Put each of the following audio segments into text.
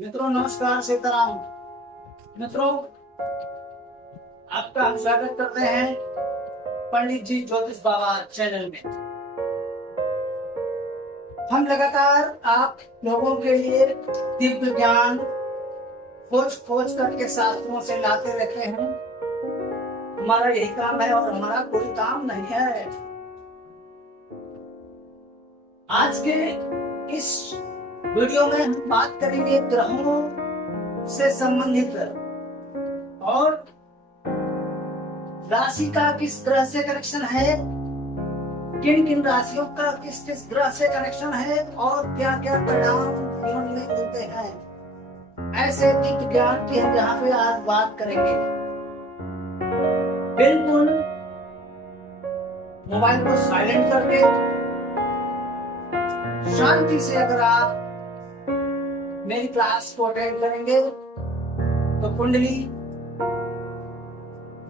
मित्रों नमस्कार, सीताराम। मित्रों, आपका हम स्वागत करते हैं पंडित जी ज्योतिष बाबा चैनल में। हम लगातार आप लोगों के लिए दिव्य ज्ञान खोज खोज करके शास्त्रों से लाते रहते हैं। हमारा यही काम है और हमारा कोई काम नहीं है। आज के इस वीडियो में हम बात करेंगे ग्रहों से संबंधित और राशि का किस ग्रह से कनेक्शन है, किन किन राशियों का किस किस ग्रह से कनेक्शन है और क्या क्या परिणाम जीवन में मिलते हैं। ऐसे दिव्य ज्ञान की हम यहाँ पे आज बात करेंगे। बिल्कुल मोबाइल को साइलेंट करके शांति से अगर आप मेरी क्लास को अटेंड करेंगे तो कुंडली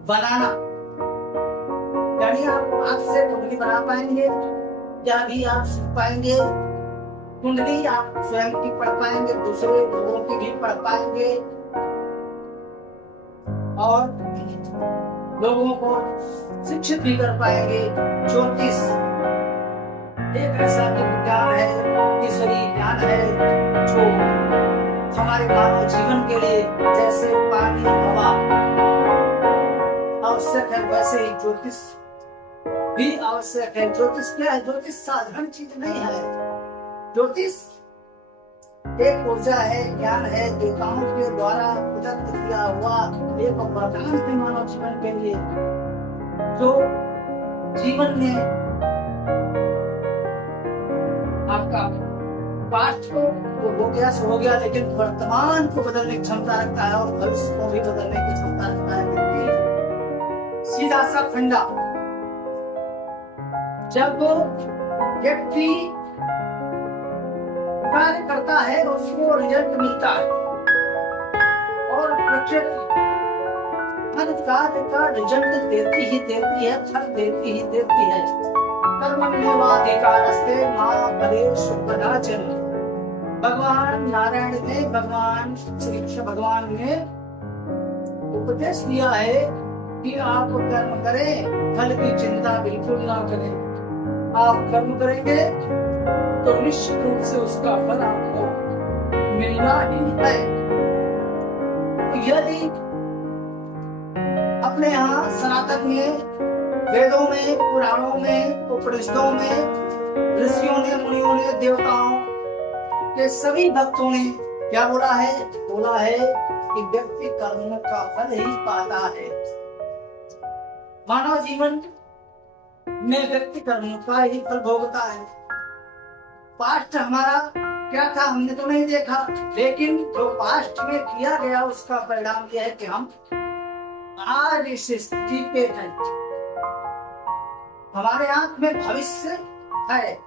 बनाना यानी आप आपसे कुंडली बना पाएंगे या भी आप सीख पाएंगे। कुंडली आप स्वयं की पढ़ पाएंगे, दूसरे लोगों की भी पढ़ पाएंगे और लोगों को शिक्षित भी कर पाएंगे। ज्योतिष एक ऐसा विज्ञान है, ईश्वरीय ज्ञान है जो हमारे मानव जीवन के लिए जैसे पानी हवा आवश्यक है वैसे ही ज्योतिष भी आवश्यक है। ज्योतिष क्या है? ज्योतिष साधारण चीज नहीं है। ज्योतिष एक ऊर्जा है, ज्ञान है, देवताओं के द्वारा प्रदत्त किया हुआ एक वरदान है मानव जीवन के लिए, जो जीवन में आपका पास्ट को तो हो गया सो हो गया, लेकिन वर्तमान को बदलने की क्षमता रखता है और भविष्य को भी बदलने की क्षमता रखता है। क्योंकि सीधा सा फंडा, जब व्यक्ति कार्य करता है उसको रिजल्ट मिलता है और प्रकृति हर कार्य का रिजल्ट देती ही देती है, फल देती ही देती है। कर्मण्येवाधिकारस्ते मा फलेषु कदाचन। भगवान नारायण ने, भगवान श्री कृष्ण भगवान ने उपदेश दिया है कि आप कर्म करें, फल की चिंता बिल्कुल ना करें। आप कर्म करेंगे तो निश्चित रूप से उसका फल आपको मिलना ही है। यदि अपने यहाँ सनातन में, वेदों में, पुराणों में, उपनिषदों में ऋषियों ने, मुनियों ने, देवताओं के सभी भक्तों ने क्या बोला है? बोला है कि व्यक्ति कर्म का फल ही पाता है। मानव जीवन में व्यक्ति कर्म का ही फल भोगता है। पास्ट हमारा क्या था हमने तो नहीं देखा, लेकिन जो पास्ट में किया गया उसका परिणाम यह है कि हम आज इस स्थिति पे हैं। हमारे आंख में भविष्य है,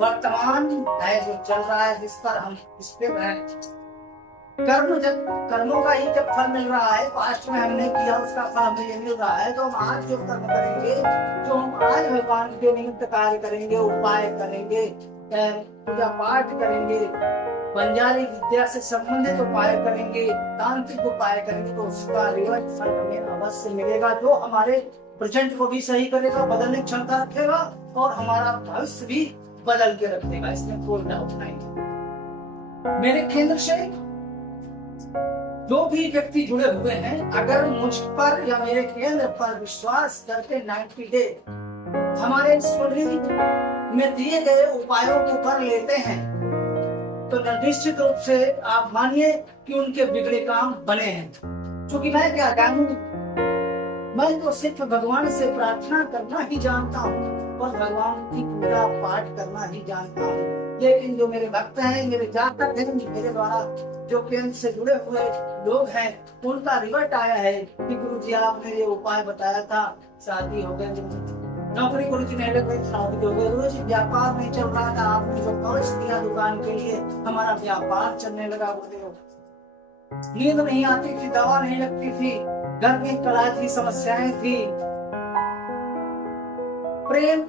वर्तमान है जो चल रहा है, जिस पर हम इस पे हैं। कर्मों का ही जब फल मिल रहा है, पास्ट में हमने किया उसका फल हमें ये मिल रहा है, तो हम आज जो कर्म करेंगे, जो हम आज भगवान के निमित्त कार्य करेंगे, उपाय करेंगे, पूजा पाठ करेंगे, बंजारी विद्या से संबंधित उपाय करेंगे, तांत्रिक उपाय करेंगे, तो उसका रिवर्स फल हमें अवश्य मिलेगा, जो हमारे प्रेजेंट को भी सही करेगा, बदलने की क्षमता रखेगा और हमारा भविष्य भी बदल के रख देगा। इसमें कोई डाउट नहीं। मेरे केंद्र से जो भी व्यक्ति जुड़े हुए हैं, अगर मुझ पर या मेरे केंद्र पर विश्वास करके 90 डे हमारे इस कुंडली में दिए गए उपायों को कर लेते हैं, तो निश्चित रूप से आप मानिए कि उनके बिगड़े काम बने हैं। क्योंकि मैं क्या जानूं, मैं तो सिर्फ भगवान से प्रार्थना करना ही जानता हूँ और भगवान की पूजा पाठ करना ही जानता हूँ। लेकिन जो मेरे भक्त हैं, मेरे जातक हैं, मेरे द्वारा जो केंद्र से जुड़े हुए लोग हैं, उनका रिवर्ट आया है कि गुरु जी आपने ये उपाय बताया था, शादी हो गई, नौकरी गुरु जी नहीं लग गई, शादी हो गई, गुरु जी व्यापार नहीं चल रहा था, आपने जो कवच दिया दुकान के लिए हमारा व्यापार चलने लगा। गुरुदेव नींद नहीं आती थी, दवा नहीं लगती थी, घर में कलह थी, समस्याएं थी, प्रेम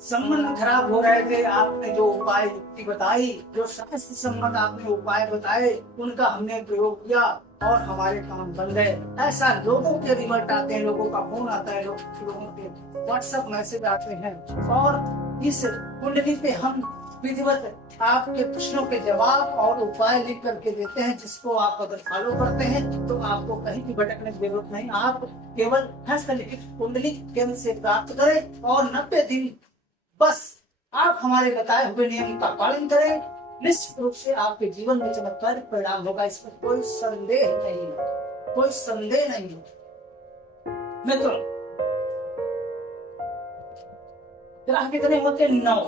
संबंध खराब हो रहे थे, आपने जो उपाय युक्ति बताई, जो शास्त्र सम्मत आपने उपाय बताए, उनका हमने प्रयोग किया और हमारे काम बन गए। ऐसा लोगों के रिवर्ट आते हैं, लोगों का फोन आता है, लोगों के व्हाट्सएप मैसेज आते हैं और इस कुंडली पे हम विधिवत आपके प्रश्नों के जवाब और उपाय लिख करके देते हैं, जिसको आप अगर फॉलो करते हैं तो आपको कहीं भी भटकने की जरूरत नहीं। आप केवल हस्तलिखित कुंडली केंद्र से प्राप्त करें और 90 दिन बस आप हमारे बताए हुए नियम का पालन करें, निश्चित रूप से आपके जीवन में चमत्कारिक परिणाम होगा। इसमें कोई संदेह नहीं है, कोई संदेह नहीं है। मित्रों, ग्रह कितने होते हैं? 9।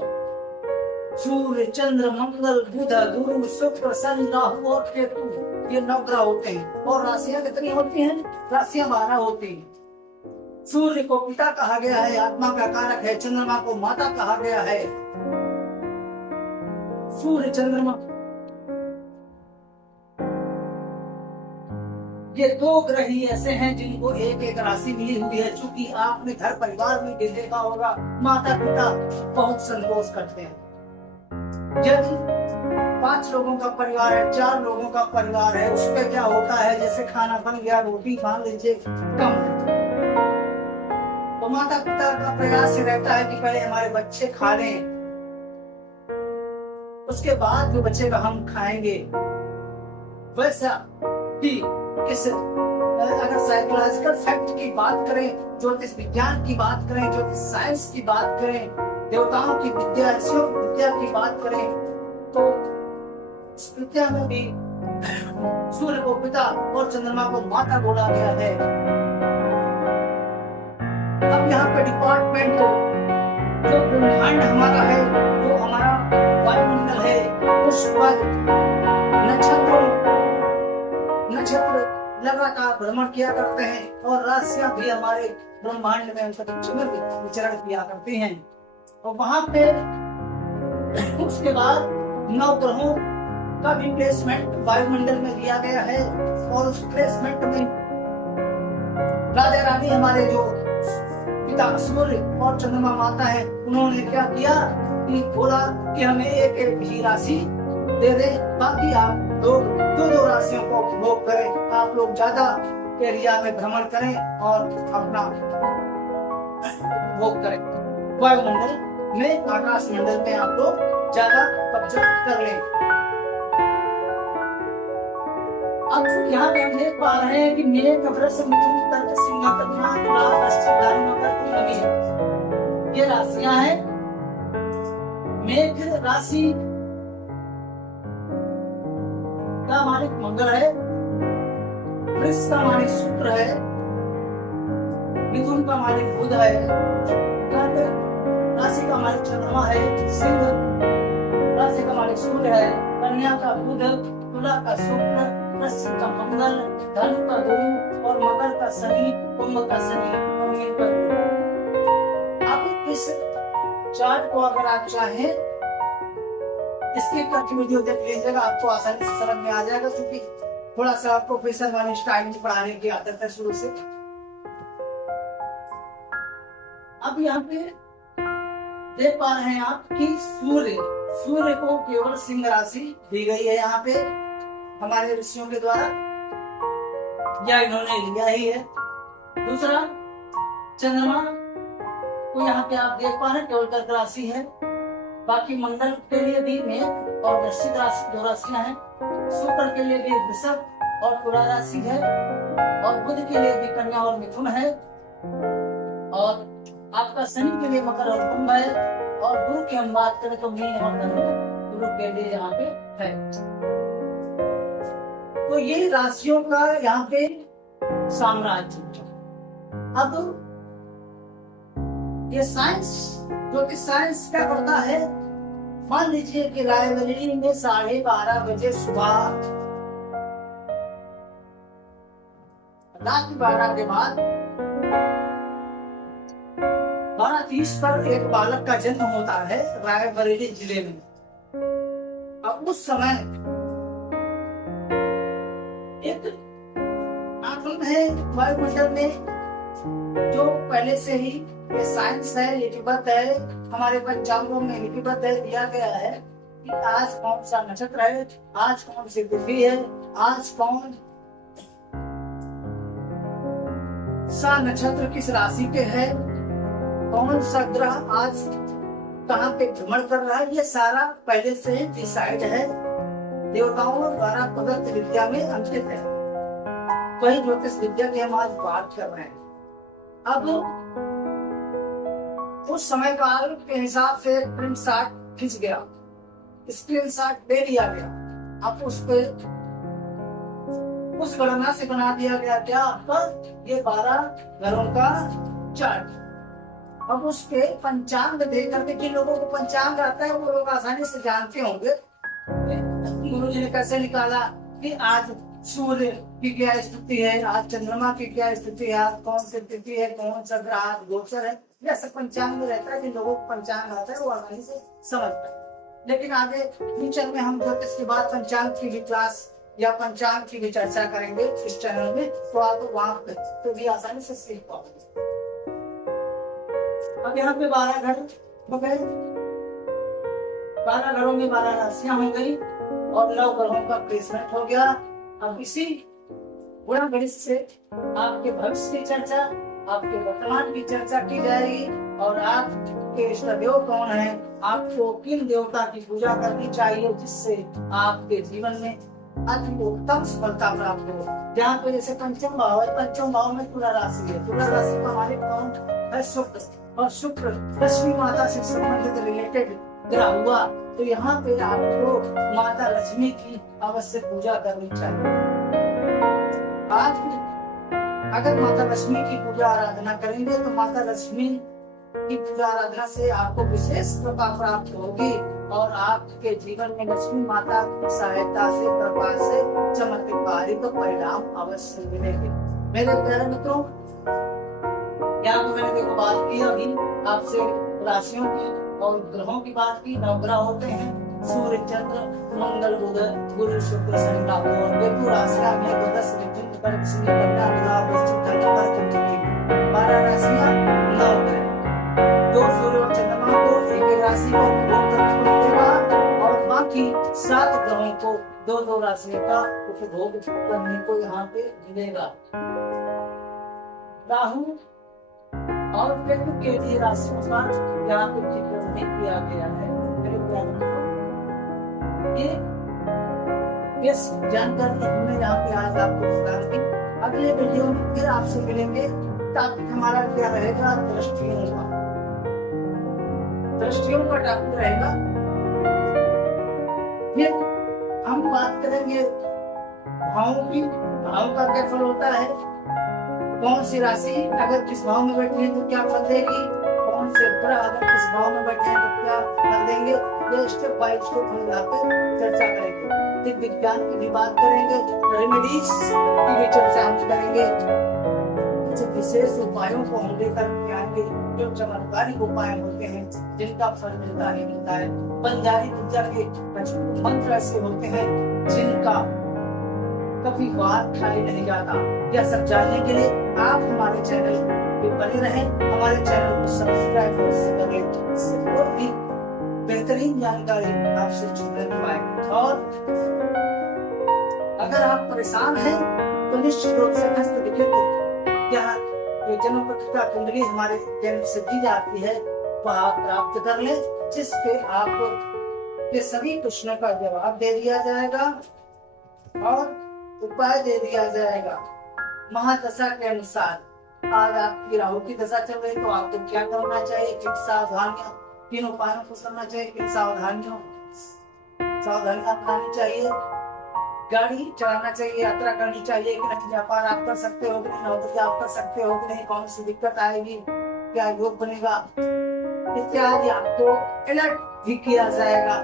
सूर्य, चंद्र, मंगल, बुध, गुरु, शुक्र, शनि, राहु और केतु, ये 9 ग्रह होते हैं। और राशियां कितनी होती हैं? राशियां 12 होती हैं। सूर्य को पिता कहा गया है, आत्मा का कारक है। चंद्रमा को माता कहा गया है। सूर्य, चंद्रमा, ये 2 ग्रह ही ऐसे हैं जिनको एक एक राशि मिली हुई है। चूंकि आपने घर परिवार में भी देखा होगा, माता पिता बहुत संतोष करते हैं। यदि 5 लोगों का परिवार है, 4 लोगों का परिवार है, उसमें क्या होता है, जैसे खाना बन गया, रोटी मान लीजिए कम है, तो माता पिता का प्रयास रहता है कि पहले हमारे बच्चे खा लें, उसके बाद जो बचेगा हम खाएंगे। वैसा ही इस अगर साइकोलॉजिकल फैक्ट की बात करें, ज्योतिष विज्ञान की बात करें, ज्योतिष साइंस की बात करें, देवताओं की विद्या, ऋषियों की विद्या की बात करें, तो इस विद्या में भी सूर्य को पिता और चंद्रमा को माता बोला गया है। अब यहाँ पे डिपार्टमेंट जो ब्रह्मांड हमारा है, जो हमारा वायुमंडल है, उस पर नक्षत्र लगातार भ्रमण किया करते हैं और राशियां भी हमारे ब्रह्मांड में अंतरिक्ष में विचरण किया करती हैं। और वहां पे उसके बाद 9 ग्रहों का भी प्लेसमेंट वायुमंडल में दिया गया है। और उस प्लेसमेंट में राजा रानी हमारे जो पिता सूर्य और चंद्रमा माता है, उन्होंने क्या किया कि बोला कि हमें एक एक ही राशि दे दे, बाकी आप लोग 2 राशियों को उपभोग करें। आप लोग ज्यादा एरिया में भ्रमण करें और अपना उपभोग करें। वायुमंडल में, आकाश मंडल में आप लोग ज्यादा कब्जा कर लें। अब यहाँ पे हम देख पा रहे हैं कि मेघ, वृष, मिथुन, कर्क, सिंह, कन्या, तुला, वृश्चिक, धनु, मकर, कुंभ, ये राशियां हैं। मेघ राशि का मालिक मंगल है, वृष का मालिक शुक्र है, मिथुन का मालिक बुध है, कर्क राशि का मालिक चंद्रमा है, सिंह राशि का मालिक सूर्य है, कन्या का बुध, तुला का शुक्र, वृश्चिक का मंगल, धनु का गुरु और मकर का शनि, कुंभ का शनि और मीन का गुरु। अब इस चार्ट को अगर आप चाहें स्किप करके वीडियो देख लीजिएगा, आपको आसानी से समझ में आ जाएगा, क्योंकि थोड़ा सा प्रोफेसर वाली स्टाइल में पढ़ाने की आदत है शुरू से। अब यहाँ पे देख पा रहे हैं आप कि सूर्य को केवल सिंह राशि दी गई है यहाँ पे हमारे ऋषियों के द्वारा, या इन्होंने लिया ही है। दूसरा, चंद्रमा को यहाँ पे आप देख पा रहे हैं केवल कर्क राशि है। बाकी मंगल के लिए भी मेघ और वृश्चिक राशि 2 राशियां हैं। शुक्र के लिए भी वृषभ और तुला राशि है और बुध के लिए भी कन्या और मिथुन है और आपका शनि के लिए मकर और कुंभ है। और गुरु की हम बात करें तो मीन और धनु गुरु के लिए यहाँ पे है। तो ये राशियों का यहाँ पे साम्राज्य। अब ये साइंस, ज्योतिष साइंस क्या करता है, मान लीजिए कि रायबरेली में 12:30 बजे सुबह, रात 12 के बाद 12:30 पर एक बालक का जन्म होता है रायबरेली जिले में। अब उस समय एक आकलन है वायुमंडल में जो पहले से ही ये साइंस है, लिपिबद्ध है, हमारे पंचांगों में लिपिबद्ध है, दिया गया है कि आज कौन सा नक्षत्र है, आज कौन सी तिथि है, आज कौन सा नक्षत्र किस राशि के है, कौन सा ग्रह आज कहाँ पे भ्रमण कर रहा है, ये सारा पहले से डिसाइड है, देवताओं द्वारा प्रदत्त विद्या में अंकित है। वही ज्योतिष विद्या की हम आज बात कर रहे हैं। अब उस समय काल के हिसाब से प्रिंट शॉट खिंच गया, स्क्रीन शॉट ले लिया गया, अब उस पे उस गणना से बना दिया गया क्या आपका ये 12 घरों का चार्ट। अब उसके पंचांग देख करके, जिन लोगों को पंचांग आता है वो लोग आसानी से जानते होंगे गुरु जी ने कैसे निकाला कि आज सूर्य की क्या स्थिति है, आज चंद्रमा की क्या स्थिति है, आज कौन सी तिथि है, कौन सा ग्रह आज गोचर है, यह सब पंचांग में रहता है। जिन लोगों को पंचांग आता है वो आसानी से समझता है। लेकिन आगे फ्यूचर में हम ज्योतिष के बाद पंचांग की भी क्लास या पंचांग की भी चर्चा करेंगे इस चैनल में, तो आप वहां पे भी आसानी से सीख पाओगे। अब यहाँ पे 12 घर हो गए, 12 घरों में 12 राशियां हो गई और 9 ग्रहों का प्लेसमेंट हो गया। अब इसी गुणा गणित से आपके भविष्य की चर्चा, आपके वर्तमान की चर्चा की जाएगी और आपके इष्ट देव कौन है, आपको किन देवता की पूजा करनी चाहिए जिससे आपके जीवन में अति उत्तम सफलता प्राप्त हो। जहाँ पे जैसे पंचम भाव है, पंचम भाव में तुला राशि है, तुला राशि का मालिक कौन है, शुक्र, और शुक्र लक्ष्मी माता से संबंधित रिलेटेड ग्रह हुआ, तो यहाँ पे आपको माता लक्ष्मी की अवश्य पूजा करनी चाहिए। आज अगर माता लक्ष्मी की पूजा आराधना करेंगे तो माता लक्ष्मी की पूजा आराधना से आपको विशेष कृपा प्राप्त होगी और आपके जीवन में लक्ष्मी माता की सहायता से, कृपा से चमत्कारिक परिणाम अवश्य मिलेंगे। मेरे प्यारे मित्रों, यहाँ पे मैंने देखो बात की अभी आपसे राशियों की और ग्रहों की बात की। 9 ग्रह होते हैं, सूर्य, चंद्र, मंगल, बुध, गुरु, शुक्र, शनि, राहु और केतु। राशियां में 10 मिथुन, कर्क, सिंह, कन्या, तुला, वृश्चिक, धनु, मकर, 12 राशियां, 9 ग्रह। 2 सूर्य और चंद्रमा को एक राशि को उपभोग करने को मिलेगा और बाकी 7 ग्रहों को 2-2 राशियों का उपभोग करने को यहाँ पे मिलेगा। राहु और केतु के लिए राशियों का यहाँ पे चित्रण नहीं किया गया है। मेरे प्यारे मित्रों, ये जानकारी हमने यहाँ पे आज आपको प्रदान की। अगले वीडियो में फिर आपसे मिलेंगे। टॉपिक हमारा क्या रहेगा, दृष्टियों का। दृष्टियों का टॉपिक रहेगा। फिर हम बात करेंगे भावों की, भाव का क्या फल होता है, कौन सी राशि अगर किस भाव में बैठी है तो क्या फल देगी, कौन से ग्रह अगर किस भाव में बैठे हैं तो क्या फल देंगे, ये स्टेप बाय स्टेप हम यहाँ पे चर्चा करेंगे। फिर विज्ञान की भी बात करेंगे, रेमेडीज की भी चर्चा हम करेंगे, कुछ विशेष उपायों को हम लेकर के आएंगे जो चमत्कारिक उपाय होते हैं जिनका फल मिलता है। बंजारी विद्या के मंत्र ऐसे होते हैं जिनका कभी बार खाली नहीं जाता। यह सब जानने के लिए आप हमारे चैनल पे बने रहें, हमारे चैनल को सब्सक्राइब करें, इससे और भी बेहतरीन जानकारी आपसे जुड़ने पाए। और अगर आप परेशान हैं तो निश्चित रूप से हस्तलिखित या जन्म पत्रिका कुंडली हमारे चैनल से दी जाती है, वह आप प्राप्त कर लें, जिसपे आपको ये सभी प्रश्नों का जवाब दे दिया जाएगा और उपाय दे दिया जाएगा महादशा के अनुसार। आज आपकी राहु की दशा चल रही तो आपको क्या करना चाहिए, किन सावधानियां, किन उपायों को करना चाहिए, किन सावधानियां अपनानी चाहिए, गाड़ी चलाना चाहिए, यात्रा करनी चाहिए कि नहीं, व्यापार आप कर सकते हो कि नहीं, नौकरी आप कर सकते हो कि नहीं, कौन सी दिक्कत आएगी, क्या योग बनेगा, इत्यादि आपको अलर्ट भी किया जाएगा,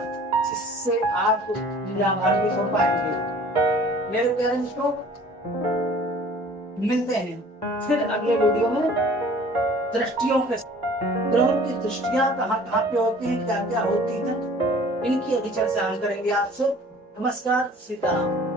जिससे आप लाभान्वित हो पाएंगे। मेरे प्यारे मित्रों, मिलते हैं फिर अगले वीडियो में दृष्टियों के, ग्रहों की दृष्टियां कहाँ कहाँ पे होती हैं, क्या क्या होती हैं, इनकी अभी चर्चा हम करेंगे आपसे। नमस्कार, सीताराम।